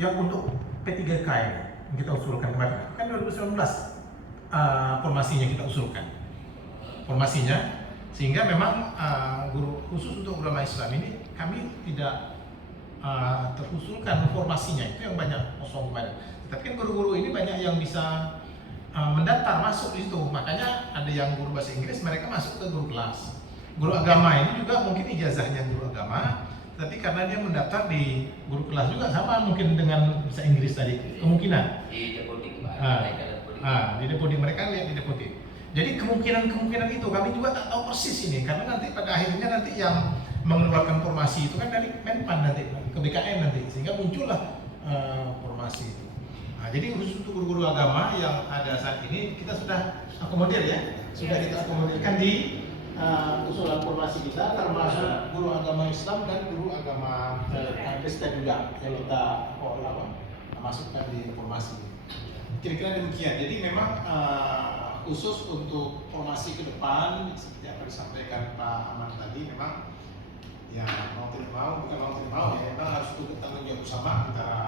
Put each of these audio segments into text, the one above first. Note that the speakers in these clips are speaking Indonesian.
yang untuk P3K ini yang kita usulkan kemarin kan 2019 formasinya kita usulkan formasinya, sehingga memang guru khusus untuk ulama Islam ini kami tidak terusulkan formasinya, itu yang banyak kosong kemarin. Tapi kan guru-guru ini banyak yang bisa mendaftar masuk di situ, makanya ada yang guru bahasa Inggris mereka masuk ke guru kelas. Guru agama ini juga mungkin ijazahnya guru agama, tapi karena dia mendaftar di guru kelas juga sama mungkin dengan bahasa Inggris tadi kemungkinan. Di depodik di depodik mereka lihat di depodik. Jadi kemungkinan itu kami juga tak tahu persis ini, karena nanti pada akhirnya nanti yang mengeluarkan formasi itu kan dari Menpan nanti ke BKN nanti, sehingga muncullah formasi itu. Jadi khusus untuk guru-guru agama yang ada saat ini kita sudah akomodir ya, sudah kita akomodirkan di usulan formasi kita, termasuk guru agama Islam dan guru agama Kristen juga yang kita masukkan di formasi. Kira-kira demikian. Jadi memang khusus untuk formasi ke depan seperti apa disampaikan Pak Ahmad tadi, memang ya mau tidak mau, bukan mau tidak mau ya, memang harus untuk tanggung jawab bersama antara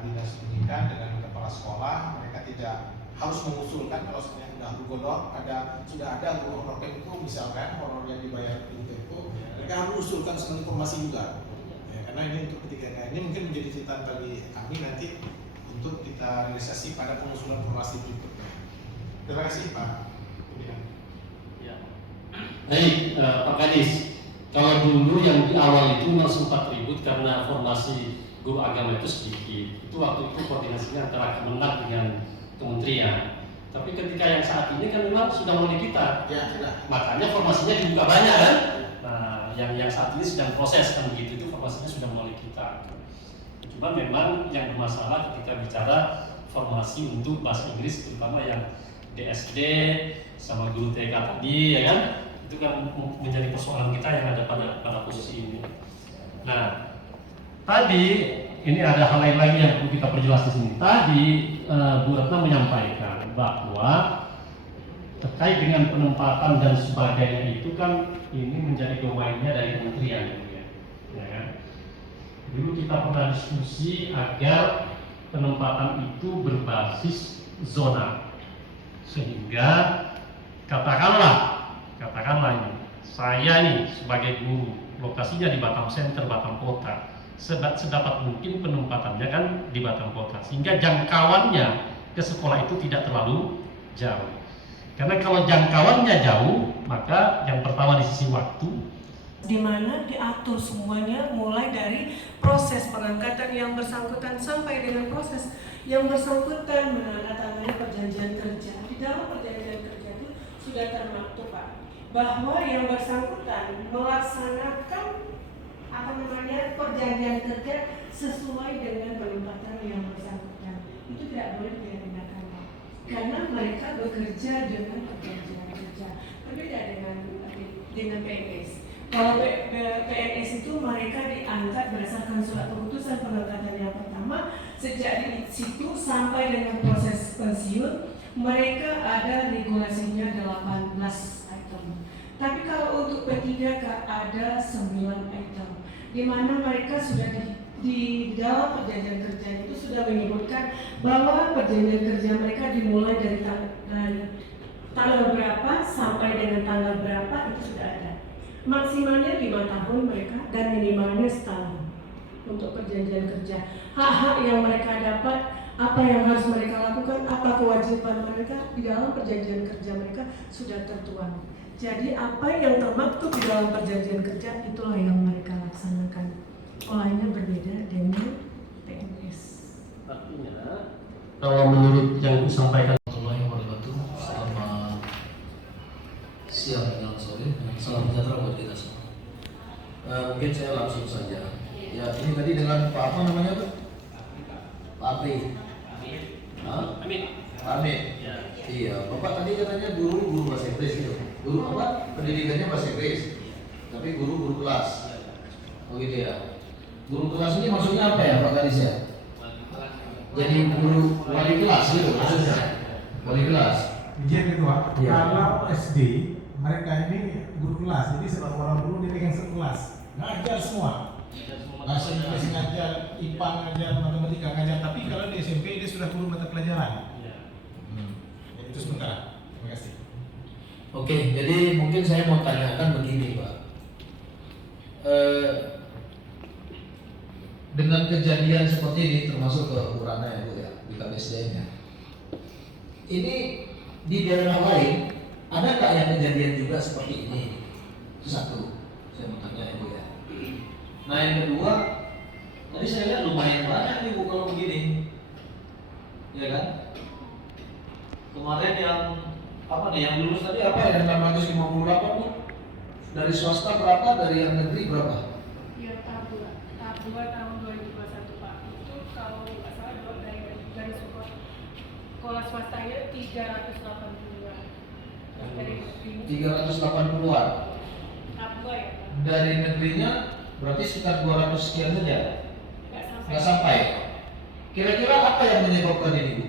dinas pendidikan dengan kepala sekolah. Mereka tidak harus mengusulkan kalau sebenarnya sudah bergodok, sudah ada guru honor Tempo misalkan, honor yang dibayar di Tempo, mereka harus usulkan sebagai formasi juga ya, karena ini untuk ketiga ini mungkin menjadi catatan bagi kami nanti untuk kita realisasi pada pengusulan formasi berikutnya. Terima kasih Pak. Ya. Baik, Pak Kadis, kalau dulu yang di awal itu memang sempat ribut karena formasi guru agama itu sedikit. Itu waktu itu koordinasinya antara Kemenag dengan kementerian. Tapi ketika yang saat ini kan memang sudah mulai kita. Ya, sudah. Makanya formasinya dibuka banyak kan. Nah, yang saat ini sedang proses kan begitu, itu formasinya sudah mulai kita. Cuma memang yang bermasalah ketika bicara formasi untuk bahasa Inggris, terutama yang DSD sama guru TK tadi, ya kan? Itu kan menjadi persoalan kita yang ada pada posisi ini. Nah, tadi ini ada hal lain lagi yang perlu kita perjelas di sini. Tadi Bu Retno menyampaikan bahwa terkait dengan penempatan dan sebagainya itu kan ini menjadi domainnya dari kementerian, ya kan? Dulu kita pernah diskusi agar penempatan itu berbasis zona, sehingga katakanlah ini saya nih sebagai guru lokasinya di Batam Center, Batam Kota, sedapat mungkin penempatannya kan di Batam Kota, sehingga jangkauannya ke sekolah itu tidak terlalu jauh. Karena kalau jangkauannya jauh, maka yang pertama di sisi waktu, di mana diatur semuanya mulai dari proses pengangkatan yang bersangkutan sampai dengan proses yang bersangkutan menandatangani perjanjian kerja. Di dalam perjanjian kerja itu sudah termaktub Pak, bahwa yang bersangkutan melaksanakan perjanjian kerja sesuai dengan penempatan yang bersangkutan. Itu tidak boleh ditinggalkan Pak, karena mereka bekerja dengan perjanjian kerja. Berbeda dengan PNS. Kalau PNS itu mereka diangkat berdasarkan surat keputusan pengangkatan yang pertama, sejak di situ sampai dengan proses pensiun mereka ada regulasinya 18 item. Tapi kalau untuk P3K ada 9 item, di mana mereka sudah di dalam perjanjian kerja itu sudah menyebutkan bahwa perjanjian kerja mereka dimulai dari tanggal berapa sampai dengan tanggal berapa, itu sudah ada. Maksimalnya 5 tahun mereka dan minimalnya setahun untuk perjanjian kerja. Hak-hak yang mereka dapat, apa yang harus mereka lakukan, apa kewajiban mereka di dalam perjanjian kerja mereka sudah tertuang. Jadi apa yang termaktub di dalam perjanjian kerja itulah yang mereka laksanakan. Polanya berbeda dengan PNS. artinya kalau menurut yang disampaikan siang dan sore, salam sejahtera buat kita semua. Mungkin saya langsung saja. Ya, ini tadi dengan Pak apa namanya tuh? Pak Amin. Pak Amin. ya. Iya, Bapak tadi katanya guru bahasa Inggris gitu. Guru apa? Pendidikannya bahasa Inggris. Tapi guru kelas. Oh gitu ya. Guru kelas ini maksudnya apa ya Pak Kadis ya? Jadi guru wali kelas gitu maksudnya. Wali kelas. Jadi gitu Pak, Ya. kalau SD mereka ini guru kelas, jadi seorang guru dia pegang satu kelas, ngajar semua. Bahasa Inggris ngajar, IPA ngajar, matematika ngajar, tapi kalau di SMP dia sudah guru mata pelajaran. Iya. Ya, itu sementara. Terima kasih. Oke, jadi mungkin saya mau tanyakan begini, Pak. Dengan kejadian seperti ini, termasuk ke Urana ya Bu ya, di KBSDM ya. Ini di daerah lain ada nggak yang kejadian juga seperti ini? Itu satu, saya mau tanya ya Bu ya. Nah yang kedua, tadi saya lihat lumayan banyak nih Bu kalau begini, ya kan? Kemarin yang apa nih yang lulus tadi apa yang 658 Bu? Dari swasta berapa? Dari yang negeri berapa? Ya tahap 2 tahun 2021 Pak. Itu kalau nggak salah dari sekolah swasta ya 382. Dari negeri 380-an. tahap 2 ya Pak. Dari negerinya berarti sekitar 200 sekian saja. Nggak Nggak sampai. Kira-kira apa yang menyebabkan ini Bu?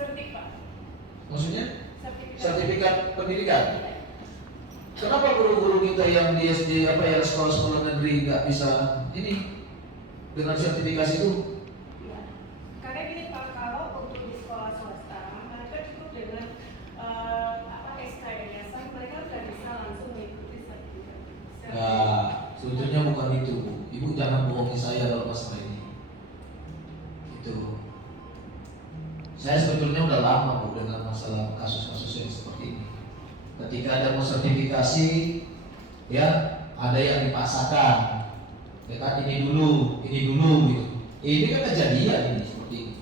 Sertif Pak. Maksudnya Sertifikat. sertifikat pendidikan. Kenapa guru-guru kita yang di SD apa ya sekolah-sekolah negeri nggak bisa ini dengan sertifikasi itu? Ya. Karena gini Pak, kalau untuk di sekolah swasta, mereka cukup dengan SK yayasan, mereka sudah bisa langsung mengikuti sertifikat. Nah, sebetulnya bukan itu Bu. Ibu jangan bohongi saya dalam masalah ini. Itu. Saya sebetulnya udah lama Bu dengan masalah kasus-kasus yang seperti ini. Ketika ada mau sertifikasi, ya ada yang dipaksakan, ya kan ini dulu gitu. Ini kan kejadian ini seperti ini,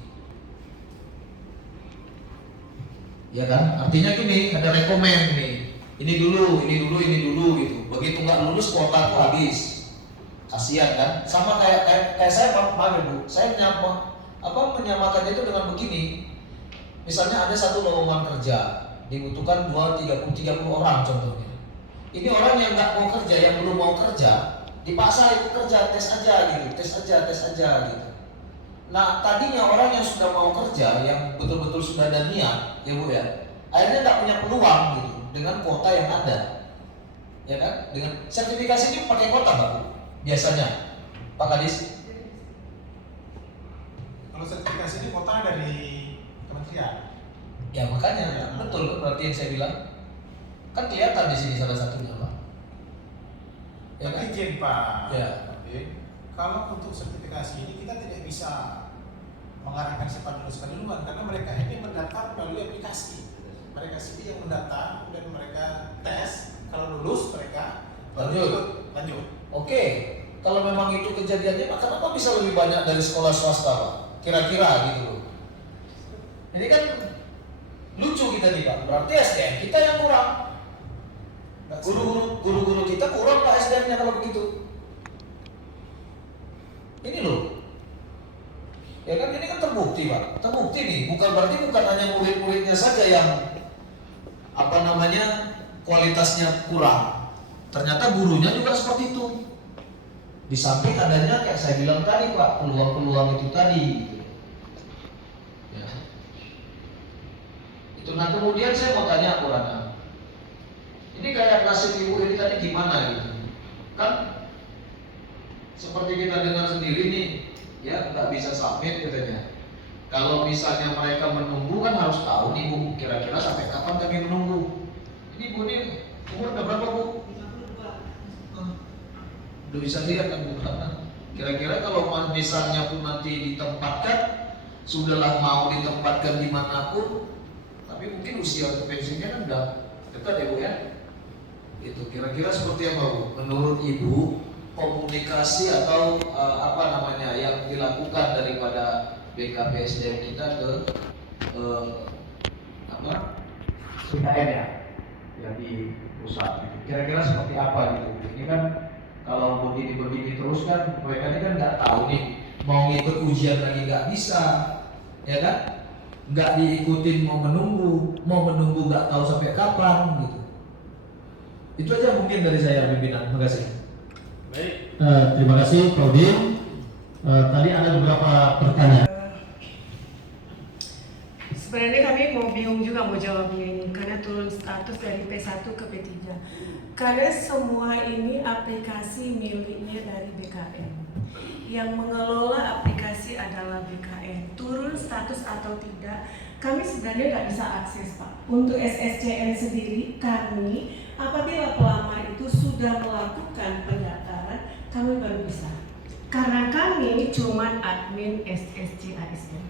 ya kan? Artinya gini, ada rekomen nih, ini dulu gitu. Begitu nggak lulus kuota tuh habis, kasihan kan? Sama kayak saya maaf Bu, saya menyamakan itu dengan begini. Misalnya ada satu lowongan kerja, dibutuhkan 30 orang contohnya. Ini orang yang nggak mau kerja, yang belum mau kerja, dipaksa ikut kerja, tes aja gitu. Nah tadinya orang yang sudah mau kerja, yang betul-betul sudah ada niat, ya Bu ya, akhirnya nggak punya peluang gitu dengan kuota yang ada, ya kan? Dengan sertifikasi ini pakai kuota nggak Bu? Biasanya, Pak Kadis? Kalau sertifikasi ini kota dari kementerian. Ya makanya betul berarti yang saya bilang kan kelihatan di sini salah satunya Pak. Ya kan? Izin Pak. Ya. Oke. Kalau untuk sertifikasi ini kita tidak bisa mengarahkan siapa lulus keduluan karena mereka ini mendaftar melalui aplikasi. Mereka sendiri yang mendaftar dan mereka tes. Kalau lulus mereka lanjut. Oke. Kalau memang itu kejadiannya, maka kenapa bisa lebih banyak dari sekolah swasta Pak? Kira-kira gitu loh. Ini kan lucu kita nih Pak, berarti SDM kita yang kurang. Guru-guru kita kurang Pak SDM-nya kalau begitu. Ini loh. Ya kan ini kan terbukti Pak. Terbukti nih, bukan hanya murid-muridnya saja yang kualitasnya kurang. Ternyata gurunya juga seperti itu. Di samping adanya kayak saya bilang tadi Pak, peluang-peluang itu tadi. Ya. Nah kemudian saya mau tanya Qurana, ini kayak nasib ibu ini tadi gimana gitu? Kan seperti kita dengar sendiri nih, ya nggak bisa submit katanya. Kalau misalnya mereka menunggu kan harus tahu nih Bu, kira-kira sampai kapan kami menunggu. Ini Bu ini umur udah berapa Bu? 52. Udah bisa lihat kan Bu, kira-kira kalau misalnya pun nanti ditempatkan, sudahlah mau ditempatkan dimanapun, tapi mungkin usia untuk pensiunnya kan udah dekat ya Bu ya. Itu kira-kira seperti apa Bu? Menurut Ibu komunikasi atau yang dilakukan daripada BKPSDM kita ke BKN ya, yang di pusat. Kira-kira seperti apa gitu? Ini kan kalau begini terus kan mereka ini kan nggak tahu nih mau ngikut ujian lagi nggak bisa, ya kan? Nggak diikutin mau menunggu nggak tahu sampai kapan gitu. Itu aja mungkin dari saya pimpinan. Terima kasih. Baik. Terima kasih Pak Udin. Tadi ada beberapa pertanyaan. Sebenarnya kami mau bingung juga mau jawabnya ini karena turun status dari P1 ke P3. Karena semua ini aplikasi miliknya dari BKN. Yang mengelola aplikasi adalah BKN. Turun status atau tidak, kami sebenarnya nggak bisa akses, Pak. Untuk SSCN sendiri, kami apabila pelamar itu sudah melakukan pendaftaran, kami baru bisa. Karena kami cuma admin SSC ASN.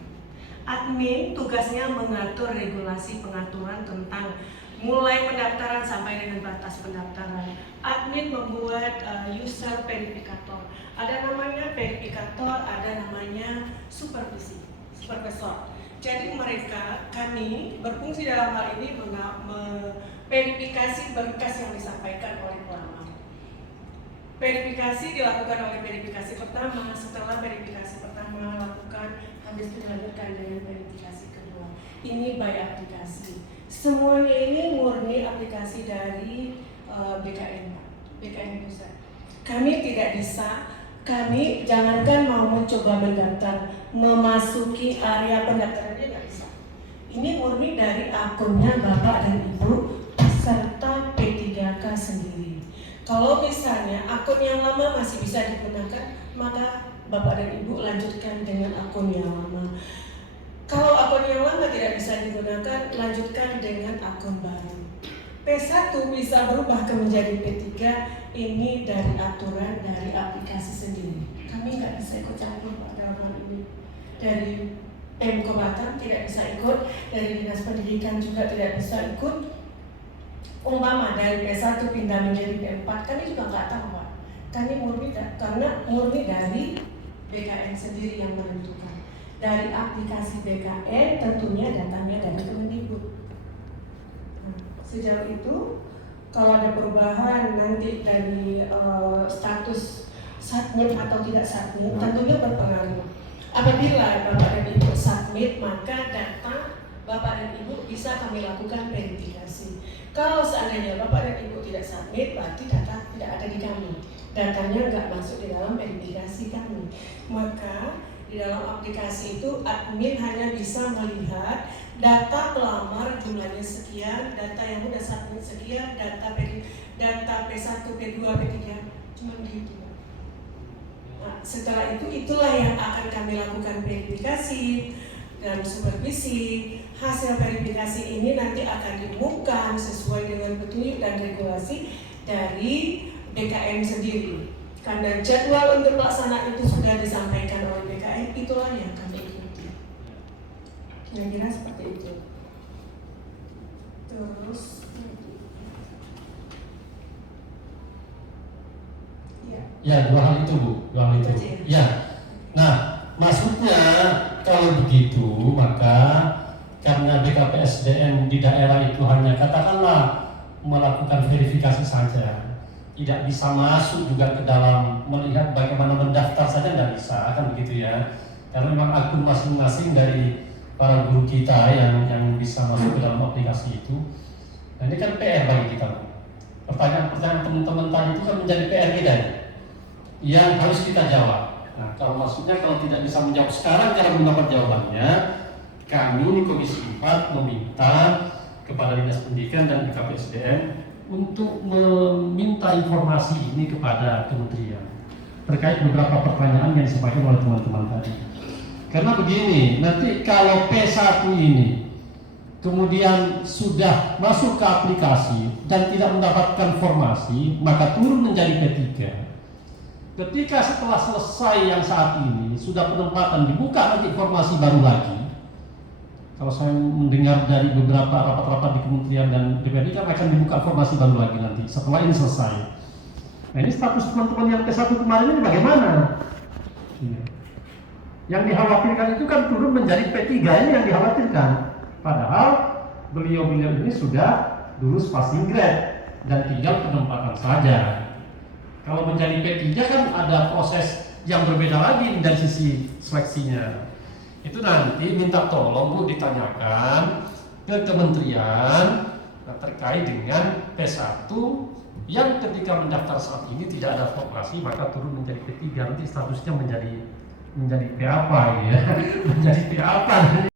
Admin tugasnya mengatur regulasi pengaturan tentang mulai pendaftaran sampai dengan batas pendaftaran. Admin membuat user verifikator. Ada namanya verifikator, ada namanya supervisor. Jadi kami berfungsi dalam hal ini verifikasi berkas yang disampaikan oleh pelamar. Verifikasi dilakukan oleh verifikasi pertama, setelah verifikasi pertama lakukan habis dilanjutkan dengan verifikasi kedua. Ini by aplikasi. Semuanya ini murni aplikasi dari BKN pusat. Kami tidak bisa, kami jangankan mau mencoba mendaftar, memasuki area pendaftarannya nggak bisa. Ini murni dari akunnya Bapak dan Ibu serta P3K sendiri. Kalau misalnya akun yang lama masih bisa digunakan, maka Bapak dan Ibu lanjutkan dengan akun yang lama. Kalau akun yang lama tidak bisa digunakan, lanjutkan dengan akun baru. P1 bisa berubah menjadi P3, ini dari aturan dari aplikasi sendiri. Kami nggak bisa ikut campur Pak dalam hal ini. Dari Pemko Batam tidak bisa ikut, dari Dinas Pendidikan juga tidak bisa ikut. Umpama dari P1 pindah menjadi P4, kami juga nggak tahu Pak. Kami karena murni dari BKN sendiri yang menentukan. Dari aplikasi BKN tentunya datanya dari Kemendikbud. Sejauh itu, kalau ada perubahan nanti dari status submit atau tidak submit, tentunya berpengaruh. Apabila Bapak dan Ibu submit, maka data Bapak dan Ibu bisa kami lakukan verifikasi. Kalau seandainya Bapak dan Ibu tidak submit, berarti data tidak ada di kami. Datanya nggak masuk di dalam verifikasi kami. Maka di dalam aplikasi itu admin hanya bisa melihat data pelamar jumlahnya sekian, data yang sudah submit sekian, data P1, P2, P3, cuma gitu. Nah, setelah itu itulah yang akan kami lakukan verifikasi dan supervisi. Hasil verifikasi ini nanti akan diumumkan sesuai dengan petunjuk dan regulasi dari BKN sendiri. Karena jadwal untuk pelaksanaan itu sudah disampaikan oleh BKN, itulah yang kami ikuti. Kira-kira seperti itu. Terus, ya dua hal itu Bu, dua hal itu. Ya, nah maksudnya kalau begitu maka karena BKPSDM di daerah itu hanya katakanlah melakukan verifikasi saja, tidak bisa masuk juga ke dalam melihat bagaimana mendaftar saja tidak bisa, kan begitu ya? Karena memang akun masing-masing dari para guru kita yang bisa masuk ke dalam aplikasi itu. Nah ini kan PR bagi kita. Pertanyaan-pertanyaan teman-teman tadi itu kan menjadi PR kita yang harus kita jawab. Nah kalau maksudnya kalau tidak bisa menjawab sekarang cara mendapat jawabannya, kami di Komisi 4 meminta kepada Dinas Pendidikan dan BKPSDM untuk meminta informasi ini kepada kementerian terkait beberapa pertanyaan yang disampaikan oleh teman-teman tadi. Karena begini, nanti kalau P1 ini kemudian sudah masuk ke aplikasi dan tidak mendapatkan informasi, maka turun menjadi P3. Ketika setelah selesai yang saat ini sudah penempatan dibuka nanti informasi baru lagi. Kalau saya mendengar dari beberapa rapat-rapat di kementerian dan DPRD kan akan dibuka informasi baru lagi nanti setelah ini selesai. Nah ini status teman-teman yang P1 kemarin ini bagaimana? Yang dikhawatirkan itu kan turun menjadi P3, ini yang dikhawatirkan. Padahal beliau-beliau ini sudah lulus passing grade dan tinggal penempatan saja. Kalau menjadi P3 kan ada proses yang berbeda lagi dari sisi seleksinya. Itu nanti minta tolong Bu ditanyakan ke kementerian terkait dengan P1 yang ketika mendaftar saat ini tidak ada formasi maka turun menjadi P3, nanti statusnya menjadi P apa ya? Menjadi P apa?